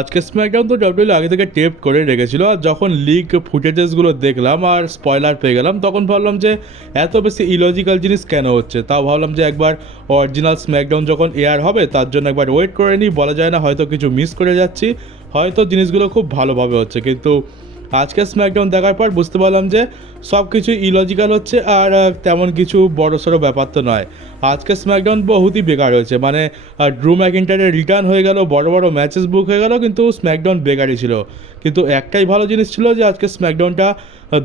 আজকে স্ম্যাকডাউন তো ডব্লিউডব্লিউ আগে থেকে টেপ করে রেখেছিল, আর যখন লিক ফুটেজেসগুলো দেখলাম আর স্পয়লার পেয়ে গেলাম তখন ভাবলাম যে এত বেশি ইলজিক্যাল জিনিস কেন হচ্ছে। তাও ভাবলাম যে একবার অরিজিনাল স্ম্যাকডাউন যখন এয়ার হবে তার জন্য একবার ওয়েট করে নিই। বলা যায় না হয়তো কিছু মিস করে যাচ্ছি, হয়তো জিনিসগুলো খুব ভালোভাবে হচ্ছে, কিন্তু আজকে স্ম্যাকডাউন দেখার পর বুঝতে পারলাম যে সব কিছু ইলজিক্যাল হচ্ছে আর তেমন কিছু বড়সড় ব্যাপার তো নয়। আজকে স্ম্যাকডাউন বহুতই বেকার হয়েছে, মানে ড্রু ম্যাকিন্টায়ারের রিটার্ন হয়ে গেল, বড় বড় ম্যাচেস বুক হয়ে গেল, কিন্তু স্ম্যাকডাউন বেকারই ছিল। কিন্তু একটাই ভালো জিনিস ছিল যে আজকে স্ম্যাকডাউনটা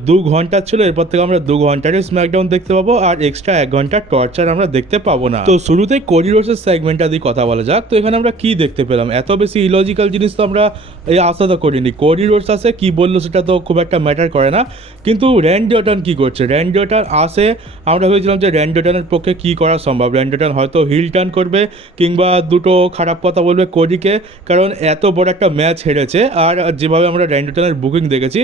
2 ঘন্টার ছিল, এরপর থেকে আমরা 2 ঘন্টারই স্ম্যাকডাউন দেখতে পাবো আর এক্সট্রা 1 ঘন্টার টর্চার আমরা দেখতে পাবো না। তো শুরুতেই কোডি রোডসের সেগমেন্টটা দিয়ে কথা বলা যাক। তো এখানে আমরা কি দেখতে পেলাম, এত বেশি ইলজিক্যাল জিনিস তো আমরা এই আশা তো করিনি। কোডি রোডস আসে, কী বললো সেটা তো খুব একটা ম্যাটার করে না, কিন্তু র্যান্ডি অর্টন কী করছে? র্যান্ডি অর্টন আসে, আমরা ভেবেছিলাম যে র্যান্ডি অর্টনের পক্ষে কী করা সম্ভব। র্যান্ডি অর্টন হয়তো হিল টার্ন করবে কিংবা দুটো খারাপ কথা বলবে কোডিকে, কারণ এত বড় একটা ম্যাচ হেরেছে। আর যেভাবে আমরা র্যান্ডি অর্টনের বুকিং দেখেছি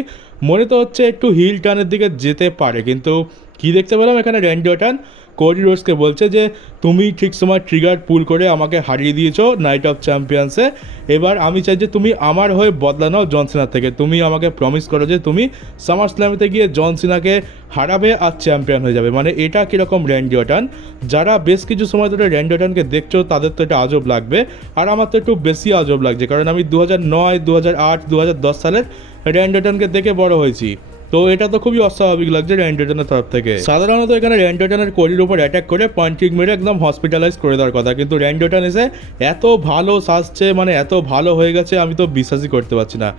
মনে তো হচ্ছে একটু হিল টার্নের দিকে যেতে পারে, কিন্তু কী দেখতে পেলাম এখানে র্যান্ডি অর্টন কোডি রোডসকে বলছে যে তুমি ঠিক সময় ট্রিগার পুল করে আমাকে হারিয়ে দিয়েছো নাইট অফ চ্যাম্পিয়ন্সে, এবার আমি চাই যে তুমি আমার হয়ে বদলা নাও জন সিনার থেকে। তুমি আমাকে প্রমিস করো যে তুমি সামার স্ল্যামেতে গিয়ে জন সিনাকে হারাবে আর চ্যাম্পিয়ন হয়ে যাবে। মানে এটা কীরকম র্যান্ডি অর্টন? যারা বেশ কিছু সময় ধরে র্যান্ডি অর্টনকে দেখছো তাদের তো এটা আজব লাগবে, আর আমার তো একটু বেশি আজব লাগছে, কারণ আমি 2009, 2008, 2010 সালের র্যান্ডি অর্টনকে দেখে বড় হয়েছি। তো এটা তো খুবই অস্বাভাবিক লাগছে র্যান্ডি অর্টনের তরফ থেকে। সাধারণত এখানে র্যান্ডি অর্টনের কোডির উপর অ্যাটাক করে পাঞ্চিং মেরে একদম হসপিটালাইজ করে দেওয়ার কথা, কিন্তু র্যান্ডি অর্টন এসে এত ভালো সাজছে, মানে এত ভালো হয়ে গেছে আমি তো বিশ্বাসই করতে পারছি না।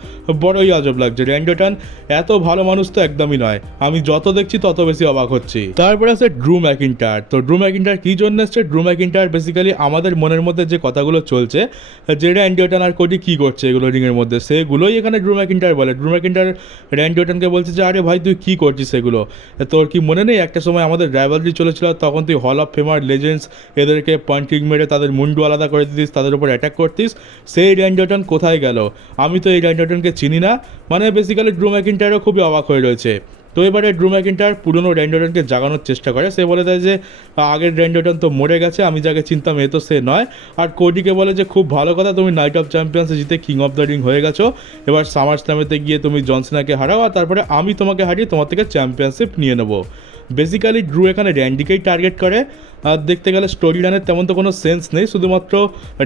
বড়ই আজব লাগছে। র্যান্ডি অর্টন এত ভালো মানুষ তো একদমই নয়, আমি যত দেখছি তত বেশি অবাক হচ্ছি। তারপরে আছে ড্রু ম্যাকিন্টায়ার। তো ড্রু ম্যাকিন্টায়ার কী জন্য এসছে? ড্রু ম্যাকিন্টায়ার বেসিক্যালি আমাদের মনের মধ্যে যে কথাগুলো চলছে যে র্যান্ডি অর্টন আর কোডি কী করছে এগুলো রিংয়ের মধ্যে, সেগুলোই এখানে ড্রু ম্যাকিন্টায়ার বলে। ড্রু ম্যাকিন্টায়ার র্যান্ডি অর্টনকে বলছে যে আরে ভাই তুই কী করছিস এগুলো? তোর কি মনে নেই একটা সময় আমাদের রাইভালরি চলেছিল, তখন তুই হল অফ ফেমার লেজেন্ডস এদেরকে পাঞ্চিং মেরে তাদের মুন্ডু আলাদা করে দিতিস, তাদের উপর অ্যাটাক করতিস, সেই র্যান্ডি অর্টন কোথায় গেল? আমি তো এই র্যান্ডি অর্টনকে চিনি না। মানে বেসিক্যালি ড্রু ম্যাকিন্টায়ারও খুবই অবাক হয়ে রয়েছে। তো এবারে ড্রু ম্যাকিন্টায়ার পুরনো র্যান্ডি অর্টনকে জাগানোর চেষ্টা করে। সে বলে দেয় যে আগের র্যান্ডি অর্টন তো মরে গেছে, আমি যাকে চিনতাম এ তো সে নয়। আর কোডিকে বলে যে খুব ভালো কথা, তুমি নাইট অফ চ্যাম্পিয়ন্সে জিতে কিং অফ দ্য রিং হয়ে গেছো, এবার সামার স্ল্যামেতে গিয়ে তুমি জন সিনাকে হারাও আর তারপরে আমি তোমাকে হারিয়ে তোমার থেকে চ্যাম্পিয়নশিপ নিয়ে নেবো। বেসিক্যালি ড্রু এখানে র্যান্ডিকেই টার্গেট করে। আর দেখতে গেলে স্টোরি লাইনের তেমন তো কোনো সেন্স নেই, শুধুমাত্র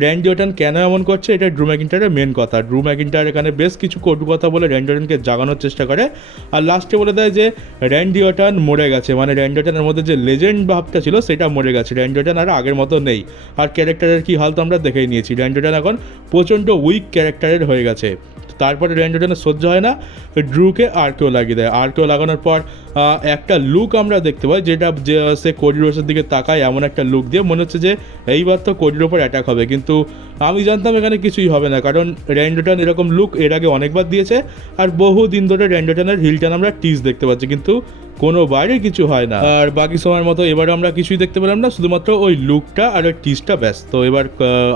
র্যান্ডি অর্টন কেন এমন করছে এটা ড্রু ম্যাকিন্টায়ারের মেন কথা। ড্রু ম্যাকিন্টায়ার এখানে বেশ কিছু কটু কথা বলে র্যান্ডি অর্টনকে জাগানোর চেষ্টা করে, আর লাস্টে বলে দেয় যে র্যান্ডি অর্টন মরে গেছে, মানে র্যান্ডি অর্টনের মধ্যে যে লেজেন্ড ভাবটা ছিল সেটা মরে গেছে, র্যান্ডি অর্টন আর আগের মতো নেই। আর ক্যারেক্টারের কী হাল তো আমরা দেখেই নিয়েছি, র্যান্ডি অর্টন এখন প্রচণ্ড উইক ক্যারেক্টারের হয়ে গেছে। তারপরে র্যান্ডি অর্টনের সহ্য হয় না, ড্রুকে আরকেও লাগিয়ে দেয়। আরকেও লাগানোর পর একটা লুক আমরা দেখতে পাই, যেটা সে কোডি রোডসের দিকে তাকায় এমন একটা লুক দিয়ে মনে হচ্ছে যে এইবার তো কোডির ওপর অ্যাটাক হবে, কিন্তু আমি জানতাম এখানে কিছুই হবে না, কারণ র্যান্ডি অর্টন এরকম লুক এর আগে অনেকবার দিয়েছে, আর বহু দিন ধরে র্যান্ডি অর্টনের হিল টার্ন আমরা টিজ দেখতে পাচ্ছি, কিন্তু কোনো বাইরে কিছু হয় না। আর বাকি সময়ের মতো এবার আমরা কিছুই দেখতে পেলাম না, শুধুমাত্র ওই লুকটা আর ওই টিজটা ব্যাস। তো এবার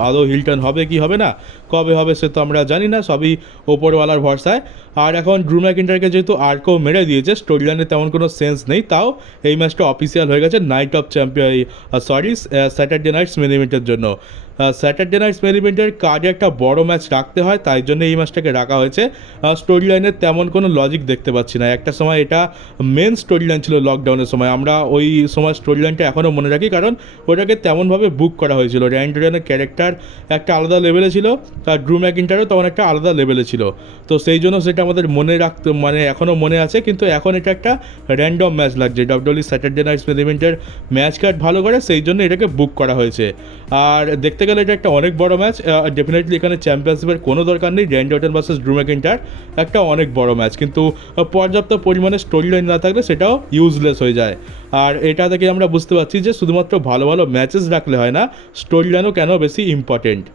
আদৌ হিল টার্ন হবে কি হবে না, কবে হবে সে তো আমরা জানি না, সবই ওপরওয়ালার ভরসায়। আর এখন ড্রু ম্যাকিন্টায়ারকে যেহেতু আরকেও মেরে দিয়েছে, স্টোরি লাইনে তেমন কোনো সেন্স নেই, তাও এই ম্যাচটা অফিসিয়াল হয়ে গেছে night of champion Saturday nights main ইভেন্টের জন্য। স্যাটারডে নাইটস মেন ইভেন্টের কার্ডে একটা বড় ম্যাচ রাখতে হয়, তাই জন্য এই ম্যাচটাকে রাখা হয়েছে। স্টোরি লাইনের তেমন কোনো লজিক দেখতে পাচ্ছি না। একটা সময় এটা মেন স্টোরি লাইন ছিল লকডাউনের সময়, আমরা ওই সময় স্টোরি লাইনটা এখনও মনে রাখি, কারণ ওটাকে তেমনভাবে বুক করা হয়েছিল। র্যান্ডি অর্টনের ক্যারেক্টার একটা আলাদা লেভেলে ছিল, আর ড্রু ম্যাকিন্টায়ারও তখন একটা আলাদা লেভেলে ছিল, তো সেই জন্য সেটা আমাদের মনে রাখতে মানে এখনও মনে আছে। কিন্তু এখন এটা একটা র্যান্ডম ম্যাচ লাগছে, ডব্লিউডব্লিউ স্যাটারডে নাইটস মেন ইভেন্টের ম্যাচ কার্ড ভালো করে সেই জন্য এটাকে বুক করা হয়েছে। আর দেখতে গেলে এটা একটা অনেক বড় ম্যাচ, ডেফিনেটলি এখানে চ্যাম্পিয়নশিপের কোনো দরকার নেই। র্যান্ডি অর্টন ভার্সেস ড্রু ম্যাকিন্টায়ার একটা অনেক বড় ম্যাচ, কিন্তু পর্যাপ্ত পরিমাণে স্টোরি লাইন না থাকলে সেটাও ইউজলেস হয়ে যায়। আর এটা থেকে আমরা বুঝতে পারছি যে শুধুমাত্র ভালো ভালো ম্যাচেস রাখলে হয় না, স্টোরি লাইনও কেন বেশি ইম্পর্টেন্ট।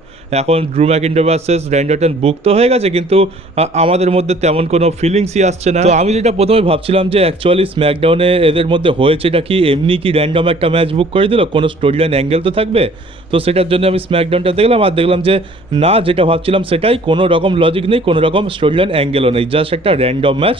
এখন ড্রু ম্যাকিন্টায়ার ভার্সেস র্যান্ডি অর্টন বুক তো হয়ে গেছে, কিন্তু আমাদের মধ্যে তেমন কোনো ফিলিংসই আসছে না। তো আমি যেটা প্রথমে ভাবছিলাম যে অ্যাকচুয়ালি স্ম্যাকডাউনে এদের মধ্যে হয়েছে এটা কি এমনি কি র্যান্ডম একটা ম্যাচ বুক করে দিল, কোনো স্টোরি লাইন অ্যাঙ্গেল তো থাকবে। তো সেটার জন্য আমি স্ম্যাকডাউনটা দেখলাম আর দেখলাম যে না, যেটা ভাবছিলাম সেটাই, কোনো রকম লজিক নেই, কোনো রকম স্টোরি লাইন অ্যাঙ্গেলও নেই, জাস্ট একটা র্যান্ডম ম্যাচ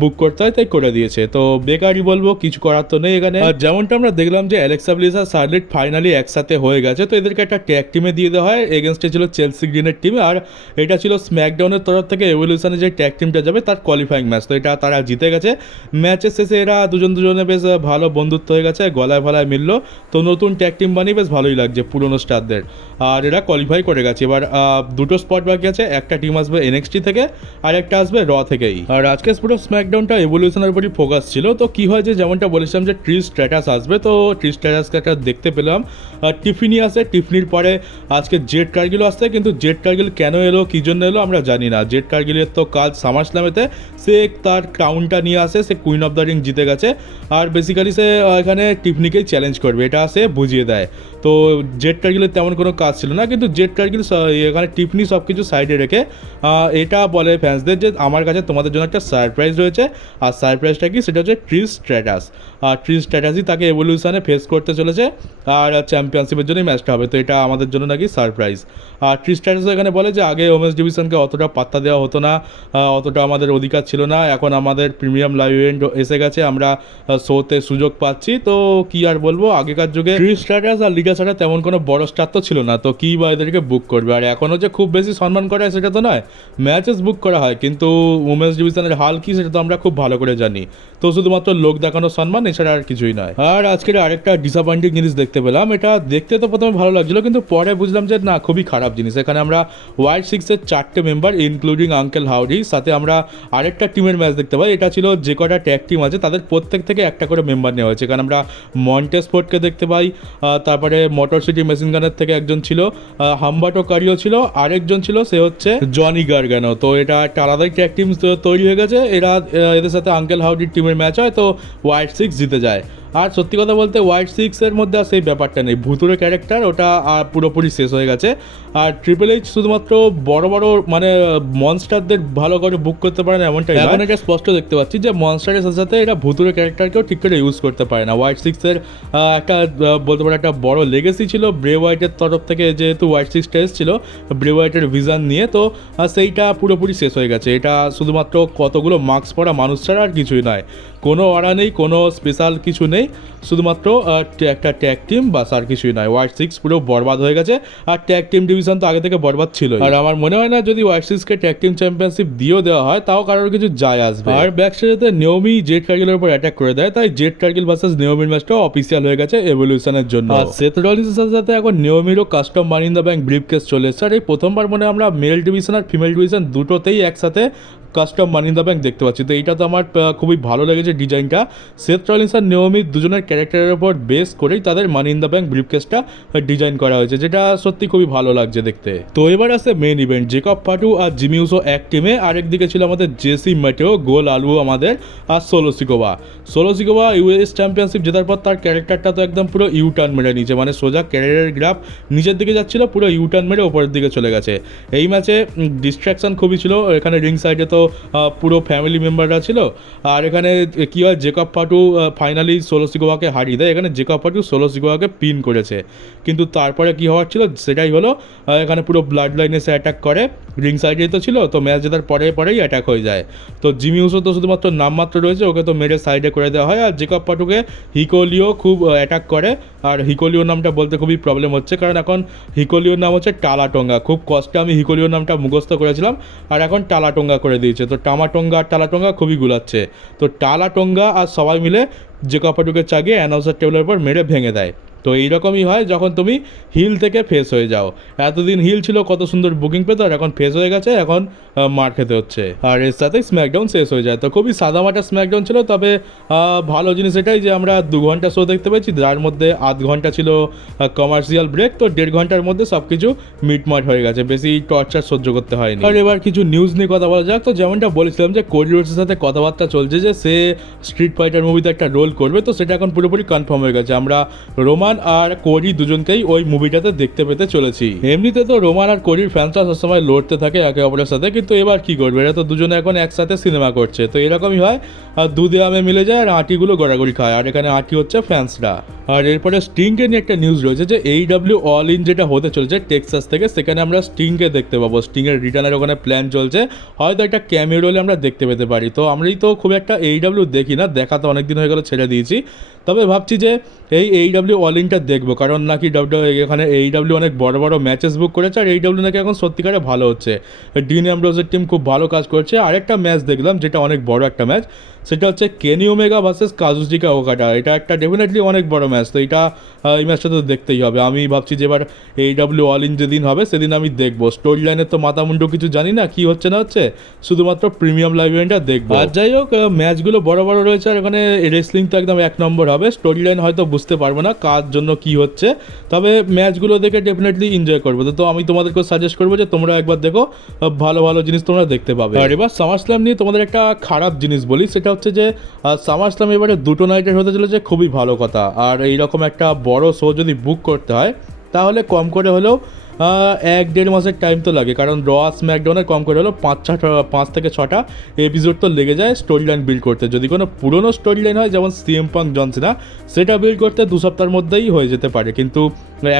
বুক করতে হয় তাই করে দিয়েছে। তো বেকারই বলবো, কিছু করার তো তো নেই এখানে। আর যেমনটা আমরা দেখলাম যে অ্যালেক্সা ব্লিস আর শার্লেট ফাইনালি একসাথে হয়ে গেছে, তো এদেরকে একটা ট্যাগ টিমে দিয়ে দেওয়া হয়। এগেনস্টে ছিল চেলসি গ্রিনের টিম, আর এটা ছিল স্ম্যাকডাউনের তরফ থেকে এভলিউশনে যে ট্যাগ টিমটা যাবে তার কোয়ালিফাইং ম্যাচ। তো এটা তারা জিতে গেছে। ম্যাচের শেষে এরা দুজনে বেশ ভালো বন্ধুত্ব হয়ে গেছে, গলায় ভালায় মিললো। তো নতুন ট্যাগ টিম বানিয়ে বেশ ভালোই লাগছে পুরনো স্টারদের। আর এরা কোয়ালিফাই করে গেছে। এবার দুটো স্পট বাকি আছে, একটা টিম আসবে এনএক্সটি থেকে আর একটা আসবে র থেকেই। আর আজকে পুরো স্ম্যাকডাউনটা এভলিউশনের উপরই ফোকাস ছিল। তো কি হয় যে যেমনটা বলেছিলাম যে ট্রিস স্ট্র্যাটাস আসবে, তো ট্রিস স্ট্র্যাটাসকে একটা দেখতে পেলাম। টিফিনি আসে, টিফিনির পরে আজকে জেড কার্গিলও আসছে, কিন্তু জেড কার্গিল কেন এলো কী জন্য এলো আমরা জানি না। জেড কার্গিলের তো কাজ সামার স্ল্যামেতে সে তার ক্রাউনটা নিয়ে আসে, সে কুইন অফ দ্য রিং জিতে গেছে, আর বেসিক্যালি সে এখানে টিফনিকেই চ্যালেঞ্জ করবে এটা সে বুঝিয়ে দেয়। তো জেড কার্গিলের তেমন কোনো কাজ ছিল না, কিন্তু জেড কার্গিল এখানে টিফনি সব কিছু সাইডে রেখে এটা বলে ফ্যান্সদের যে আমার কাছে তোমাদের জন্য একটা সারপ্রাইজ রয়েছে। আর সারপ্রাইজটা কি, সেটা হচ্ছে ট্রিস স্ট্র্যাটাস। আর ট্রিস স্ট্র্যাটাসই তাকে এভলিউশনে ফেস করতে চলেছে, আর চ্যাম্পিয়নশিপের জন্যই ম্যাচটা হবে। তো এটা আমাদের জন্য নাকি সারপ্রাইজ। আর ট্রিস স্ট্র্যাটাস এখানে বলে যে আগে ওমেন্স ডিভিশনকে অতটা পাত্তা দেওয়া হতো না, অতটা আমাদের অধিকার ছিল না, এখন আমাদের প্রিমিয়াম লাইভ ইভেন্ট এসে গেছে, আমরা শোতে সুযোগ পাচ্ছি। তো কি আর বলবো, আগেকার যুগে ট্রিস স্ট্র্যাটাস আর লিগা ছাড়া তেমন কোনো বড় স্টার তো ছিল না, তো কি বা এদেরকে বুক করবে। আর এখনও যে খুব বেশি সম্মান করা হয় সেটা তো নয়, ম্যাচেস বুক করা হয়, কিন্তু উমেন্স ডিভিশনের হাল কি সেটা তো আমরা খুব ভালো করে জানি। তো শুধুমাত্র লোক দেখানো সম্মান, এছাড়া আর কিছুই নয়। আর আজকের আরেকটা ডিসঅ্যাপয়েন্টিং জিনিস দেখতে পেলাম, এটা দেখতে তো প্রথমে ভালো লাগছিল, কিন্তু পরে বুঝলাম যে না, খুবই খারাপ জিনিস। এখানে আমরা হোয়াইট সিক্সের 4টে মেম্বার ইনক্লুডিং আঙ্কেল হাউডি, সাথে আমরা আরেকটা টিমের ম্যাচ দেখতে পাই। এটা ছিল যে কটা ট্যাগ টিম আছে তাদের প্রত্যেক থেকে একটা করে মেম্বার নেওয়া হয়েছে। এখানে আমরা মন্টেসফোর্ডকে দেখতে পাই, তারপরে মোটর সিটি মেশিন গানের থেকে একজন ছিল, হাম্বাটো কারিও ছিল, আরেকজন ছিল সে হচ্ছে জনি গার্গানো। তো এটা একটা আলাদাই ট্যাগ টিম তৈরি হয়ে গেছে। এদের সাথে আঙ্কেল হাউডির টিমের ম্যাচ হয়, তো হোয়াইট সিক্স জিতে যায়। আর সত্যি কথা বলতে হোয়াইট সিক্সের মধ্যে আর সেই ব্যাপারটা নেই, ভুতুরে ক্যারেক্টার ওটা পুরোপুরি শেষ হয়ে গেছে। আর ট্রিপল এইচ শুধুমাত্র বড় বড় মানে মনস্টারদের ভালো করে বুক করতে পারে না এমনটাই। এখন এটা স্পষ্ট দেখতে পাচ্ছি যে মনস্টারের সাথে সাথে এটা ভুতুরে ক্যারেক্টারকেও ঠিক করে ইউজ করতে পারে না। হোয়াইট সিক্সের একটা বলতে পারে একটা বড় লেগেসি ছিল ব্রে হোয়াইটের তরফ থেকে, যেহেতু হোয়াইট সিক্সটা এসেছিল ব্রে হোয়াইটের ভিশন নিয়ে, তো সেইটা পুরোপুরি শেষ হয়ে গেছে। এটা শুধুমাত্র কতগুলো মাস্ক পরা মানুষ ছাড়া আর কিছুই নয়, কোনো অরা নেই, কোনো স্পেশাল কিছু নেই, শুধুমাত্র একটা ট্যাগ টিম বাস, আর কিছুই নয়। হোয়াইট সিক্স পুরো বরবাদ হয়ে গেছে, আর ট্যাগ টিম ডিভিশন তো আগে থেকে বরবাদ ছিল। আর আমার মনে হয় না যদি হোয়াইট সিক্সকে ট্যাগ টিম চ্যাম্পিয়নশিপ দিয়েও দেওয়া হয় তাও কারোর কিছু যায় আসবে। আর ব্যাকস্টেজে নেওমি জেড কার্গিলের উপর অ্যাটাক করে দেয়, তাই জেড কার্গিল ভার্সেস নেওমির ম্যাচটাও অফিসিয়াল হয়ে গেছে এভলিউশনের জন্য। আর সেথ রলিন্সের সাথে সাথে এখন নেওমিরও custom money in the bank briefcase চলে এসেছে। আর এই প্রথমবার মনে আমরা মেল ডিভিশন আর ফিমেল ডিভিশন দুটোতেই একসাথে custom money in the bank দেখতে পাচ্ছি। তো এইটা তো আমার খুবই ভালো লেগেছে ডিজাইনটা। সেথ রলিন্স আর নেওমি দুজনের ক্যারেক্টারের উপর বেস করেই তাদের মানি ইন দ্য ব্যাংক ব্রিফকেসটা ডিজাইন করা হয়েছে, যেটা সত্যি খুবই ভালো লাগছে দেখতে। তো এবার আসে মেন ইভেন্ট, জেকব ফাটু আর জিমি উসো এক টিমে, আরেকদিকে ছিল আমাদের জেসি ম্যাটেও, গোল আলু আমাদের, আর সোলো সিকোভা ইউএস চ্যাম্পিয়নশিপ জেতার পর তার ক্যারেক্টারটা তো একদম পুরো ইউটার্ন মেরে নিয়েছে, মানে সোজা ক্যারিয়ারের গ্রাফ নিচের দিকে যাচ্ছিল, পুরো ইউটার্ন মেরে ওপরের দিকে চলে গেছে। এই ম্যাচে ডিস্ট্র্যাকশন খুবই ছিল, এখানে রিং সাইডে তো পুরো ফ্যামিলি মেম্বাররা ছিল। আর এখানে কি হয়, জেকব ফাটু ফাইনালি সোলো সিকোভাকে হারিয়ে দেয়। এখানে জেকব ফাটু সোলো সিকোভাকে পিন করেছে, কিন্তু তারপরে কি হওয়ার ছিল সেটাই হলো, এখানে পুরো ব্লাড লাইন এসে অ্যাটাক করে, রিং সাইডেই তো ছিল, তো ম্যাচ জেতার পরেই অ্যাটাক হয়ে যায়। তো জিমি উসো তো শুধুমাত্র নামমাত্র রয়েছে, ওকে তো মেরে সাইডে করে দেওয়া হয়। আর জেকব ফাটুকে হিকোলিও খুব অ্যাটাক করে, আর হিকোলিও নামটা বলতে খুবই প্রবলেম হচ্ছে, কারণ এখন হিকোলিওর নাম হচ্ছে টালাটোঙ্গা। খুব কষ্টে আমি হিকোলিওর নামটা মুখস্থ করেছিলাম, আর এখন টালাটোঙ্গা করে দিয়েছে। তো টামাটোঙ্গা আর টালাটোঙ্গা খুবই গুলাচ্ছে। তো টালাটোঙ্গা আর সবাই মিলে জেকব ফাটুকে চাগিয়ে অ্যানাউন্সার টেবিলের উপর মেরে ভেঙে দেয়। তো এইরকমই হয় যখন তুমি হিল থেকে ফেস হয়ে যাও। এতদিন হিল ছিল, কত সুন্দর বুকিং পেত, আর এখন ফেস হয়ে গেছে, এখন মার খেতে হচ্ছে। আর এর সাথেই স্ম্যাকডাউন শেষ হয়ে যায়। তো খুবই সাদামাটা স্ম্যাকডাউন ছিল, তবে ভালো জিনিস এটাই যে আমরা 2 ঘন্টা শো দেখতে পেয়েছি, যার মধ্যে আধ ঘন্টা ছিল কমার্শিয়াল ব্রেক। তো 1.5 ঘন্টার মধ্যে সব কিছু মিটমাট হয়ে গেছে, বেশি টর্চার সহ্য করতে হয়নি। আর এবার কিছু নিউজ নিয়ে কথা বলা যাক। তো যেমনটা বলেছিলাম যে কোডি রোডসের সাথে কথাবার্তা চলছে যে সে স্ট্রিট ফাইটার মুভিতে একটা রোল করবে, তো সেটা এখন পুরোপুরি কনফার্ম হয়ে গেছে। আমরা রোমান আর কোডি দুজনকেই ওই মুভিটাতে দেখতে পেতে চলেছি। এমনিতে তো রোমান আর কোডির ফ্যান্সরা সবসময় লড়তে থাকে একে অপরের সাথে, কিন্তু এবার কি করবে, এরা তো দুজনে এখন একসাথে সিনেমা করছে, তো এরকমই হয়, আর দুধে আমে মিলে যায়, আর আঁটিগুলো গড়াগড়ি খায়, আর এখানে আঁটি হচ্ছে ফ্যান্সরা। আর এরপরে স্টিংকে নিয়ে একটা নিউজ রয়েছে যে AEW অল ইন যেটা হতে চলছে টেক্সাস থেকে, সেখানে আমরা স্টিংকে দেখতে পাবো। স্টিংয়ের রিটার্নের ওখানে প্ল্যান চলছে, হয়তো একটা ক্যামিও রোলে আমরা দেখতে পেতে পারি। তো আমরাই তো খুব একটা AEW দেখি না, দেখা তো অনেকদিন হয়ে গেল ছেড়ে দিয়েছি। তবে ভাবছি যে এই AEW অল ইনটা দেখবো, কারণ নাকি এখানে AEW অনেক বড় বড় ম্যাচেস বুক করেছে, আর AEW নাকি এখন সত্যিকারে ভালো হচ্ছে। ডিন অ্যামব্রোজের টিম খুব ভালো কাজ করছে। আরেকটা ম্যাচ দেখলাম যেটা অনেক বড় একটা ম্যাচ, সেটা হচ্ছে কেনি ওমেগা ভার্সেস কাজুচিকা ওকাডা। এটা একটা ডেফিনেটলি অনেক বড় ম্যাচ, তো এটা এই ম্যাচটা তো দেখতেই হবে। আমি ভাবছি যে এবার AEW অল ইন যেদিন হবে সেদিন আমি দেখবো। স্টোরি লাইনের তো মাথা মুন্ডু কিছু জানি না, কি হচ্ছে না হচ্ছে, শুধুমাত্র প্রিমিয়াম লাইভ ইভেন্টটা দেখবো। আর যাই হোক, ম্যাচগুলো বড় বড় রয়েছে, আর এখানে রেসলিং তো একদম এক নম্বর হবে। স্টোরি লাইন হয়তো বুঝতে পারবো না কার জন্য কি হচ্ছে, তবে ম্যাচগুলো দেখে ডেফিনেটলি এনজয় করবো। তো আমি তোমাদেরকে সাজেস্ট করবো যে তোমরা একবার দেখো, ভালো ভালো জিনিস তোমরা দেখতে পাবে। আর এবার সামার স্ল্যাম নিয়ে তোমাদের একটা খারাপ জিনিস বলি, সেটা হচ্ছে যে সামার স্ল্যাম এবারে 2টো নাইটের হতে চলেছে, খুবই ভালো কথা। আর এইরকম একটা বড় শো যদি বুক করতে হয় তাহলে কম করে হলেও 1-1.5 মাসের টাইম তো লাগে, কারণ র স্ম্যাকডাউনের কম করে হলেও 5 থেকে 6টা এপিসোড তো লেগে যায় স্টোরি লাইন বিল্ড করতে। যদি কোনো পুরনো স্টোরি লাইন হয় যেমন CM পাঙ্ক জন সিনা, সেটা বিল্ড করতে 2 সপ্তাহের মধ্যেই হয়ে যেতে পারে, কিন্তু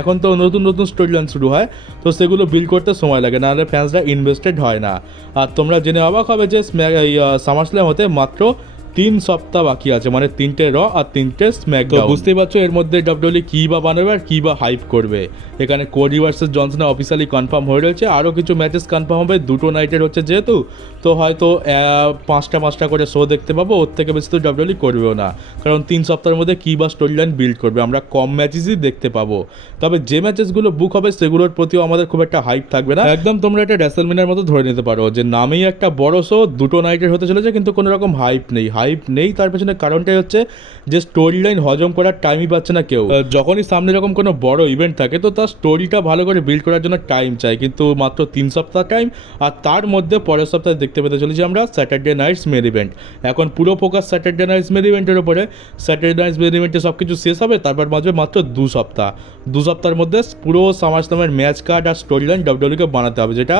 এখন তো নতুন নতুন স্টোরি লাইন শুরু হয়, তো সেগুলো বিল্ড করতে সময় লাগে, নাহলে ফ্যান্সরা ইনভেস্টেড হয় না। আর তোমরা জেনে অবাক হবে যে সামার স্ল্যাম হতে মাত্র 3 সপ্তাহ বাকি আছে, মানে 3টে র আর 3টে স্ম্যাকডাউন। বুঝতেই পারছো এর মধ্যে WWE কী বা বানাবে আর কী বা হাইপ করবে। এখানে Cody versus Johnson officially confirm হয়ে রয়েছে, আরও কিছু ম্যাচেস কনফার্ম হবে। 2টো নাইটের হচ্ছে যেহেতু, তো হয়তো 5টা করে শো দেখতে পাবো, ওর থেকে বেশি তো WWE করবেও না, কারণ 3 সপ্তাহের মধ্যে কী বা স্টোরি লাইন বিল্ড করবে, আমরা কম ম্যাচেসই দেখতে পাবো। তবে যে ম্যাচেসগুলো বুক হবে সেগুলোর প্রতিও আমাদের খুব একটা হাইপ থাকবে না। একদম তোমরা এটা রেসলম্যানিয়ার মতো ধরে নিতে পারো যে নামেই একটা বড় শো, 2টো নাইটের হতে চলেছে, কিন্তু কোনো রকম হাইপ নেই। তার পেছনে কারণটাই হচ্ছে যে স্টোরি লাইন হজম করার টাইমই পাচ্ছে না কেউ। যখনই সামনে এরকম কোনো বড় ইভেন্ট থাকে তো তার স্টোরিটা ভালো করে বিল্ড করার জন্য টাইম চাই, কিন্তু মাত্র 3 সপ্তাহ টাইম, আর তার মধ্যে পরের সপ্তাহে দেখতে পেতে চলেছি আমরা স্যাটারডে নাইটস মেন ইভেন্ট। এখন পুরো ফোকাস স্যাটারডে নাইটস মেন ইভেন্টের উপরে। স্যাটারডে নাইটস মেন ইভেন্টে সব কিছু শেষ হবে, তারপর বাঁচবে মাত্র 2 সপ্তাহ। 2 সপ্তাহের মধ্যে পুরো সামার স্ল্যামের ম্যাচ কার্ড আর স্টোরি লাইন ডাব্লিউডব্লিউকে বানাতে হবে, যেটা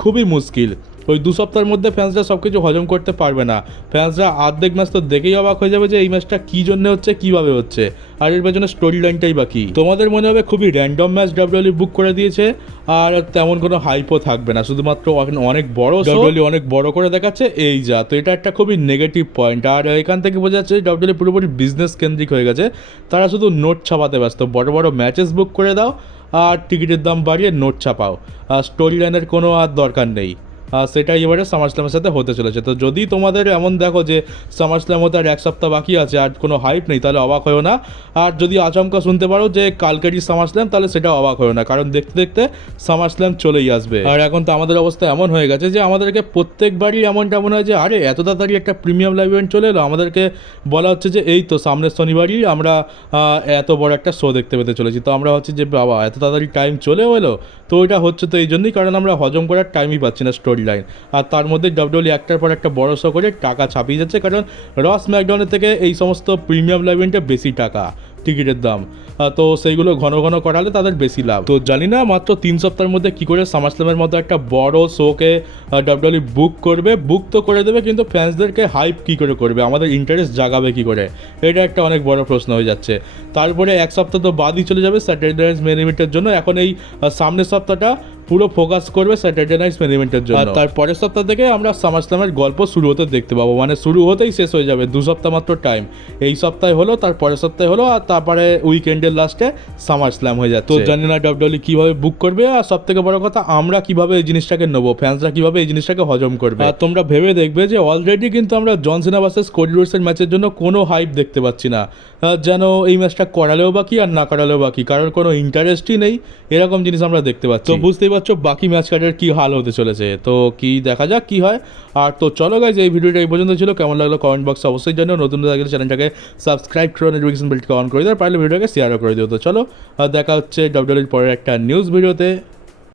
খুবই মুশকিল। ওই 2 সপ্তাহের মধ্যে ফ্যান্সরা সব কিছু হজম করতে পারবে না। ফ্যান্সরা অর্ধেক ম্যাচ তো দেখেই অবাক হয়ে যাবে যে এই ম্যাচটা কী জন্য হচ্ছে, কীভাবে হচ্ছে, আর এর পেছনে স্টোরি লাইনটাই বাকি। তোমাদের মনে হবে খুবই র্যান্ডম ম্যাচ ডাব্লিউডব্লিউ বুক করে দিয়েছে, আর তেমন কোনো হাইপও থাকবে না, শুধুমাত্র অনেক বড় ডাব্লিউডব্লিউ অনেক বড় করে দেখাচ্ছে, এই যা। তো এটা একটা খুবই নেগেটিভ পয়েন্ট। আর এখান থেকে বোঝা যাচ্ছে ডাব্লিউডব্লিউ পুরোপুরি বিজনেস কেন্দ্রিক হয়ে গেছে। তারা শুধু নোট ছাপাতে ব্যস্ত, বড় বড় ম্যাচেস বুক করে দাও আর টিকিটের দাম বাড়িয়ে নোট ছাপাও, আর স্টোরি লাইনের কোনো আর দরকার নেই। সেটাই এবারে সামার স্ল্যামের সাথে হতে চলেছে। তো যদি তোমাদের এমন দেখো যে সামার স্ল্যাম হতে আর 1 সপ্তাহ বাকি আছে আর কোনো হাইপ নেই, তাহলে অবাক হয়েও না। আর যদি আচমকা শুনতে পারো যে কালকেরই সামার স্ল্যাম, তাহলে সেটা অবাক হয়েও না, কারণ দেখতে দেখতে সামার স্ল্যাম চলেই আসবে। আর এখন তো আমাদের অবস্থা এমন হয়ে গেছে যে আমাদেরকে প্রত্যেকবারই এমনটা মনে হয় যে আরে এত তাড়াতাড়ি একটা প্রিমিয়াম লাইভ ইভেন্ট চলে এলো, আমাদেরকে বলা হচ্ছে যে এই তো সামনের শনিবারই আমরা এত বড় একটা শো দেখতে পেতে চলেছি। তো আমরা হচ্ছে যে বাবা এত তাড়াতাড়ি টাইম চলেও এলো। তো এটা হচ্ছে তো এই জন্যই, কারণ আমরা হজম করার টাইমই পাচ্ছি না স্টোরি লাইন। আর তার মধ্যে ডাব্লিউডব্লিউ একটার পর একটা বড় শো করে টাকা ছাপিয়ে যাচ্ছে, কারণ র স্ম্যাকডাউনের থেকে এই সমস্ত প্রিমিয়াম লাইভ ইভেন্টে বেশি টাকা টিকিটের দাম, তো সেইগুলো ঘন ঘন করালে তাদের বেশি লাভ। তো জানি না মাত্র 3 সপ্তাহের মধ্যে কী করে সামার স্ল্যামের মতো একটা বড় শোকে ডাব্লিউডব্লিউ বুক করবে। বুক তো করে দেবে, কিন্তু ফ্যান্সদেরকে হাইপ কী করে করবে, আমাদের ইন্টারেস্ট জাগাবে কী করে, এটা একটা অনেক বড় প্রশ্ন হয়ে যাচ্ছে। তারপরে 1 সপ্তাহ তো বাদই চলে যাবে স্যাটারডে নাইটস মেন ইভেন্টের জন্য। এখন এই সামনের সপ্তাহটা পুরো ফোকাস করবে স্যাটারডে নাইটস মেন ইভেন্টের জন্য। আর তার পরের সপ্তাহ থেকে আমরা সামার স্ল্যামের গল্প শুরু হতে দেখতে পাবো, মানে শুরু হতেই শেষ হয়ে যাবে। 2 সপ্তাহ মাত্র টাইম, এই সপ্তাহে হলো, তার পরের সপ্তাহে হলো, আর তারপরে উইকেন্ডের লাস্টে সামার স্ল্যাম হয়ে যাচ্ছে। তো জানি না ডাব্লিউডব্লিউ কীভাবে বুক করবে, আর সব থেকে বড় কথা আমরা কীভাবে এই জিনিসটাকে নেবো, ফ্যান্সরা কীভাবে এই জিনিসটাকে হজম করবে। আর তোমরা ভেবে দেখবে যে অলরেডি কিন্তু আমরা জন সিনা ভার্সেস কোডি রোডসের ম্যাচের জন্য কোনো হাইপ দেখতে পাচ্ছি না, যেন এই ম্যাচটা করালেও বাকি আর না করালেও বাকি, কারণ কোনো ইন্টারেস্টই নেই, এরকম জিনিস আমরা দেখতে পাচ্ছি। তো বুঝতেই পারছো বাকি ম্যাচ কার্ডের কী হাল হতে চলেছে। তো কি দেখা যাক কী হয়। আর তো চলো গাইজ, এই ভিডিওটা এই পর্যন্ত ছিল। কেমন লাগলো কমেন্ট বক্সে অবশ্যই জানিও। নতুন থাকলে চ্যানেলটাকে সাবস্ক্রাইব করে নোটিফিকেশন বেলটাকে অন করে দিও, পারলে ভিডিওটাকে শেয়ারও করে দিও। তো চলো দেখা হচ্ছে ডাব্লিউডব্লিউর পরের একটা নিউজ ভিডিওতে।